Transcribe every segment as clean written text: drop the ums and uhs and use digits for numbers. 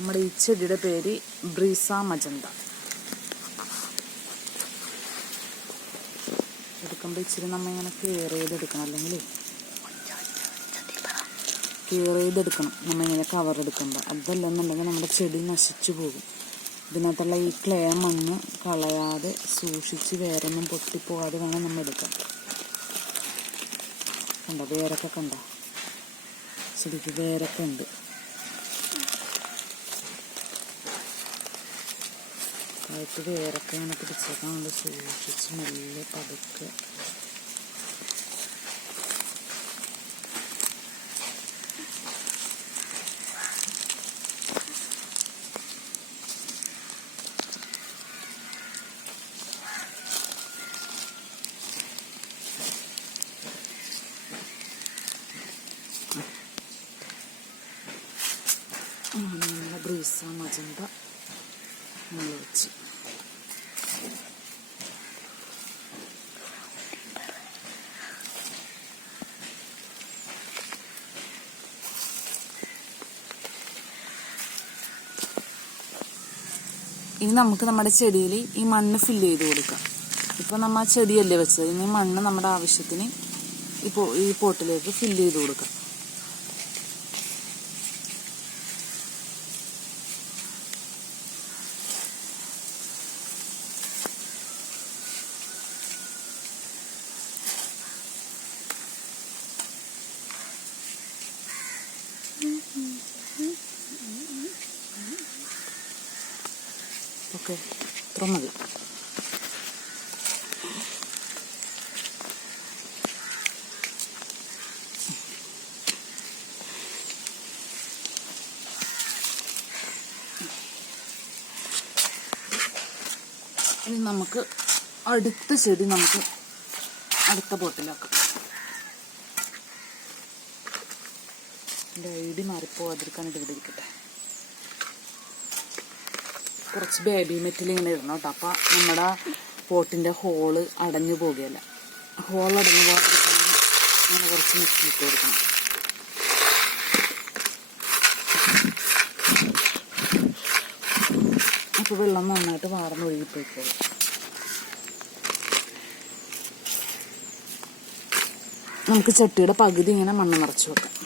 നമ്മുടെ ഈ ചെടിയുടെ പേര് ബ്രീസ മജന്ത. എടുക്കുമ്പോൾ ഇച്ചിരി നമ്മൾ ഇങ്ങനെ കെയർ ചെയ്തെടുക്കണം, അല്ലെങ്കിൽ കെയർ ചെയ്തെടുക്കണം നമ്മളിങ്ങനെ കവർ എടുക്കുമ്പോൾ. അതല്ലെന്നുണ്ടെങ്കിൽ നമ്മുടെ ചെടി നശിച്ചു പോകും. ഇതിനകത്തുള്ള ഈ ക്ലേ മണ്ണ് കളയാതെ സൂക്ഷിച്ച് വേരൊന്നും പൊട്ടിപ്പോകാതെ വേണം നമ്മൾ എടുക്കാൻ. കണ്ടോ വേരൊക്കെ കണ്ടോ, ശരിക്കും വേരൊക്കെ ഉണ്ട്. ആയിട്ട് വേരൊക്കെ ഇങ്ങനെ പിടിച്ചേക്കാൻ കൊണ്ട് സൂക്ഷിച്ച് മെല്ലെ പതുക്കെ നമ്മളെ ബ്രീസ മജന്ത നമ്മൾ വെച്ച്. ഇനി നമുക്ക് നമ്മുടെ ചെടിയിൽ ഈ മണ്ണ് ഫില്ല് ചെയ്ത് കൊടുക്കാം. ഇപ്പം നമ്മൾ ആ ചെടിയല്ലേ വെച്ചത്, ഇനി മണ്ണ് നമ്മുടെ ആവശ്യത്തിന് ഈ പോട്ടിലേക്ക് ഫില്ല് ചെയ്ത് കൊടുക്കാം. ഓക്കെ, ഇത്ര മതി. ഇനി നമുക്ക് അടുത്ത ചെടി നമുക്ക് അടുത്ത പോട്ടിലാക്കാം. എൻ്റെ ഐഡി മാറിപ്പോവാതിരിക്കാനായിട്ട് ഇവിടെ ഇരിക്കട്ടെ. കുറച്ച് ബേബി മെറ്റൽ ഇങ്ങനെ ഇടണം കേട്ടോ, അപ്പം നമ്മുടെ പോട്ടിൻ്റെ ഹോള് അടഞ്ഞു പോകുകയല്ല. ഹോൾ അടഞ്ഞു പോകാതിരിക്കാൻ അങ്ങനെ കുറച്ച് മെറ്റലിട്ട് കൊടുക്കണം. അപ്പോൾ വെള്ളം നന്നായിട്ട് വാർന്നൊഴുകിപ്പോയിക്കോളും. നമുക്ക് ചട്ടിയുടെ പകുതി ഇങ്ങനെ മണ്ണ് നിറച്ച് വെക്കാം.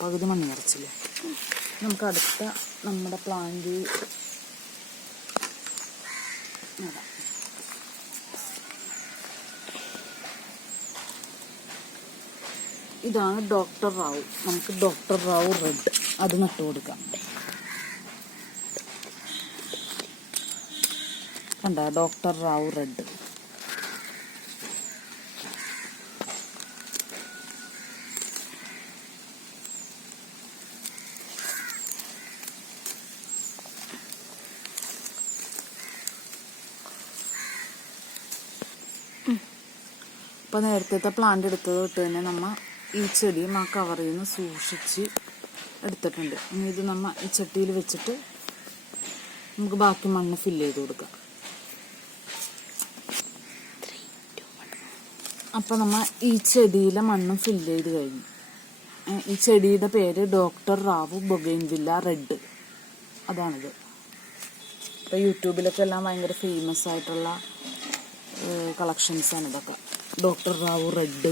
പകുതി മണ്ണ് നിറച്ചില്ലേ. നമുക്ക് അടുത്ത നമ്മുടെ പ്ലാന്റ് ഇതാണ് ഡോക്ടർ റാവു. നമുക്ക് ഡോക്ടർ റാവു റെഡ് അത് നട്ടു കൊടുക്കാം. കണ്ടോ ഡോക്ടർ റാവു റെഡ്. അപ്പോൾ നേരത്തെ പ്ലാന്റ് എടുത്തത് തൊട്ട് തന്നെ നമ്മൾ ഈ ചെടിയും ആ കവറിൽ നിന്ന് സൂക്ഷിച്ച് എടുത്തിട്ടുണ്ട്. ഇനി ഇത് നമ്മൾ ഈ ചട്ടിയിൽ വെച്ചിട്ട് നമുക്ക് ബാക്കി മണ്ണ് ഫില്ല് ചെയ്ത് കൊടുക്കാം. അപ്പോൾ നമ്മൾ ഈ ചെടിയിലെ മണ്ണും ഫില്ല് ചെയ്ത് കഴിഞ്ഞു. ഈ ചെടിയുടെ പേര് ഡോക്ടർ റാവു ബൊഗെയിൻവില്ല റെഡ്. അതാണിത്. ഇപ്പോൾ യൂട്യൂബിലൊക്കെ എല്ലാം ഭയങ്കര ഫേമസ് ആയിട്ടുള്ള കളക്ഷൻസാണ് ഇതൊക്കെ. ഡോക്ടർ റാവു റെഡ്,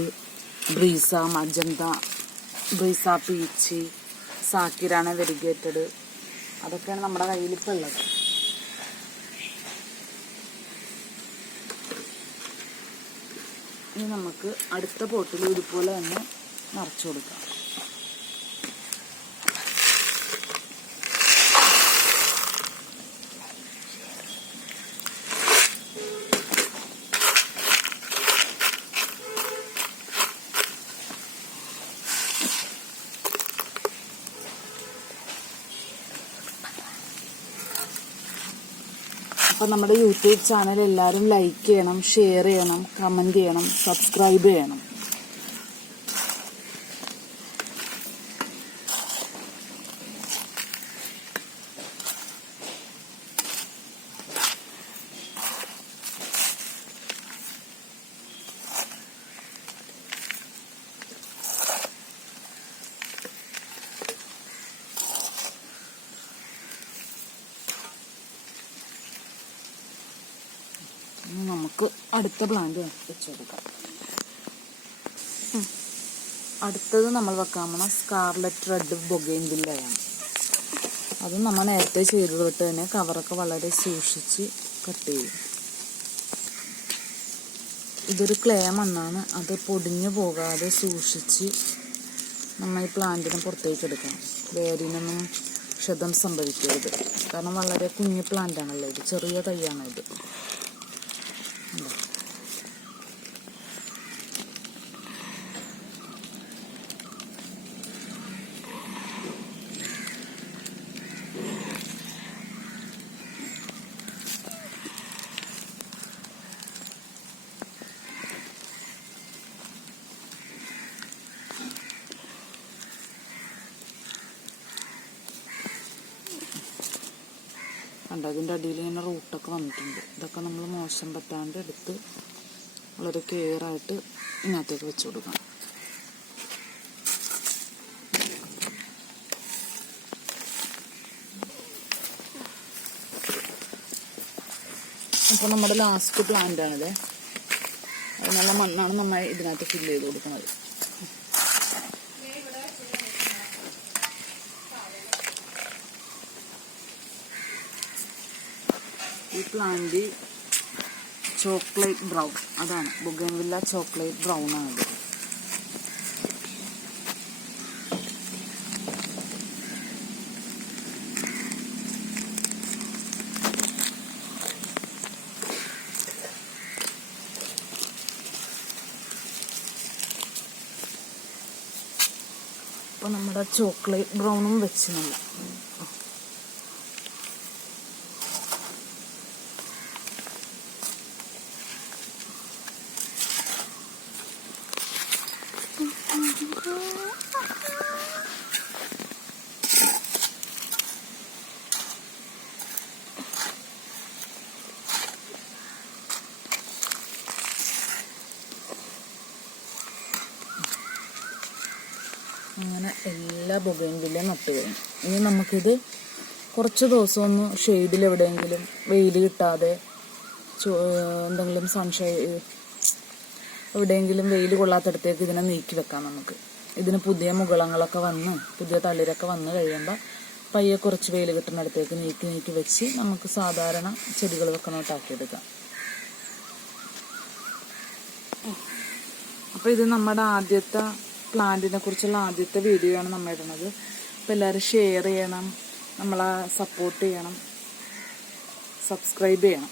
ബ്രീസ മജന്ത, ബ്രീസ പീച്ച്, സാക്കിരാന വെരിഗേറ്റഡ്, അതൊക്കെയാണ് നമ്മുടെ കയ്യിൽ ഇപ്പോൾ ഉള്ളത്. ഇനി നമുക്ക് അടുത്ത പോട്ടിൽ ഇതുപോലെ തന്നെ നിറച്ചു കൊടുക്കാം. അപ്പോൾ നമ്മുടെ യൂട്യൂബ് ചാനൽ എല്ലാവരും ലൈക്ക് ചെയ്യണം, ഷെയർ ചെയ്യണം, കമൻറ്റ് ചെയ്യണം, സബ്സ്ക്രൈബ് ചെയ്യണം. അടുത്ത പ്ലാന്റ് വെച്ച് കൊടുക്കാം. അടുത്തത് നമ്മൾ വെക്കാൻ പോണ സ്കാർലറ്റ് റെഡ് ബൊഗെയിൻവില്ലയാണ്. അത് നമ്മൾ നേരത്തെ ചെയ്തത് തൊട്ട് തന്നെ കവറൊക്കെ വളരെ സൂക്ഷിച്ച് കട്ട് ചെയ്യും. ഇതൊരു ക്ലേ മണ്ണാണ്. അത് പൊടിഞ്ഞു പോകാതെ സൂക്ഷിച്ച് നമ്മൾ ഈ പ്ലാന്റിനെ പുറത്തേക്ക് എടുക്കണം. വേരിനൊന്നും ക്ഷതം സംഭവിക്കരുത്. കാരണം വളരെ കുഞ്ഞു പ്ലാന്റാണല്ലോ ഇത്, ചെറിയ തൈയാണ് ഇത്. കണ്ട അതിൻ്റെ അടിയിൽ ഇങ്ങനെ റൂട്ടൊക്കെ വന്നിട്ടുണ്ട്. ഇതൊക്കെ നമ്മൾ മോശം പറ്റാണ്ട് എടുത്ത് വളരെ കെയറായിട്ട് ഇതിനകത്തേക്ക് വെച്ച് കൊടുക്കണം. അപ്പോൾ നമ്മുടെ ലാസ്റ്റ് പ്ലാന്റാണിത്. അത് നല്ല മണ്ണാണ് നമ്മൾ ഇതിനകത്ത് ഫില്ല് ചെയ്ത് കൊടുക്കുന്നത്. ഈ പ്ലാന്റ് ചോക്ലേറ്റ് ബ്രൗൺ, അതാണ് ബൊഗെയിൻവില്ല ചോക്ലേറ്റ് ബ്രൗൺ ആണിത്. അപ്പോൾ നമ്മുടെ ചോക്ലേറ്റ് ബ്രൗണും വെച്ച് നമ്മൾ അങ്ങനെ എല്ലാ ബൊഗെയിൻവില്ലയും നട്ട് കഴിഞ്ഞു. ഇനി നമുക്കിത് കുറച്ച് ദിവസം ഒന്ന് ഷെയ്ഡിൽ എവിടെയെങ്കിലും വെയിൽ കിട്ടാതെ എന്തെങ്കിലും എവിടെയെങ്കിലും വെയിൽ കൊള്ളാത്തടത്തേക്ക് ഇതിനെ നീക്കി വെക്കാം. നമുക്ക് ഇതിന് പുതിയ മുകളങ്ങളൊക്കെ വന്ന് പുതിയ തളിരൊക്കെ വന്ന് കഴിയുമ്പോൾ പയ്യെ കുറച്ച് വെയിൽ കിട്ടുന്നിടത്തേക്ക് നീക്കി വെച്ച് നമുക്ക് സാധാരണ ചെടികൾ വെക്കണോട്ടാക്കിയെടുക്കാം. അപ്പോൾ ഇത് നമ്മുടെ ആദ്യത്തെ പ്ലാന്റിനെ കുറിച്ചുള്ള ആദ്യത്തെ വീഡിയോ ആണ് നമ്മൾ ഇടുന്നത്. അപ്പോൾ എല്ലാവരും ഷെയർ ചെയ്യണം, നമ്മളെ സപ്പോർട്ട് ചെയ്യണം, സബ്സ്ക്രൈബ് ചെയ്യണം.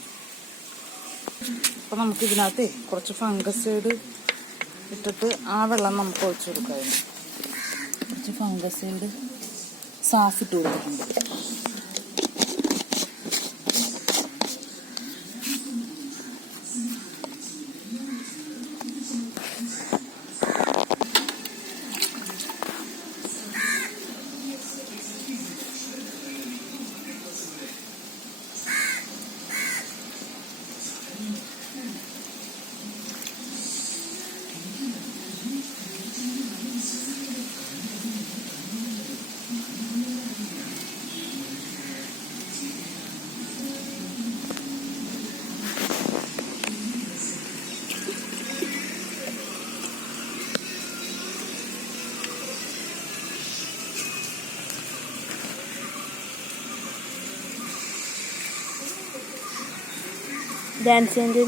അപ്പോൾ നമുക്ക് ഇതിനകത്ത് കുറച്ച് ഫംഗസൈഡ് ഇട്ടിട്ട് ആ വെള്ളം നമുക്ക് ഒഴിച്ചു കൊടുക്കാമായിരുന്നു. കുറച്ച് ഫംഗസൈഡ് സാഫ് ഇട്ട് കൊടുത്തിട്ടുണ്ട്. ഡാൻസിൻ്റെ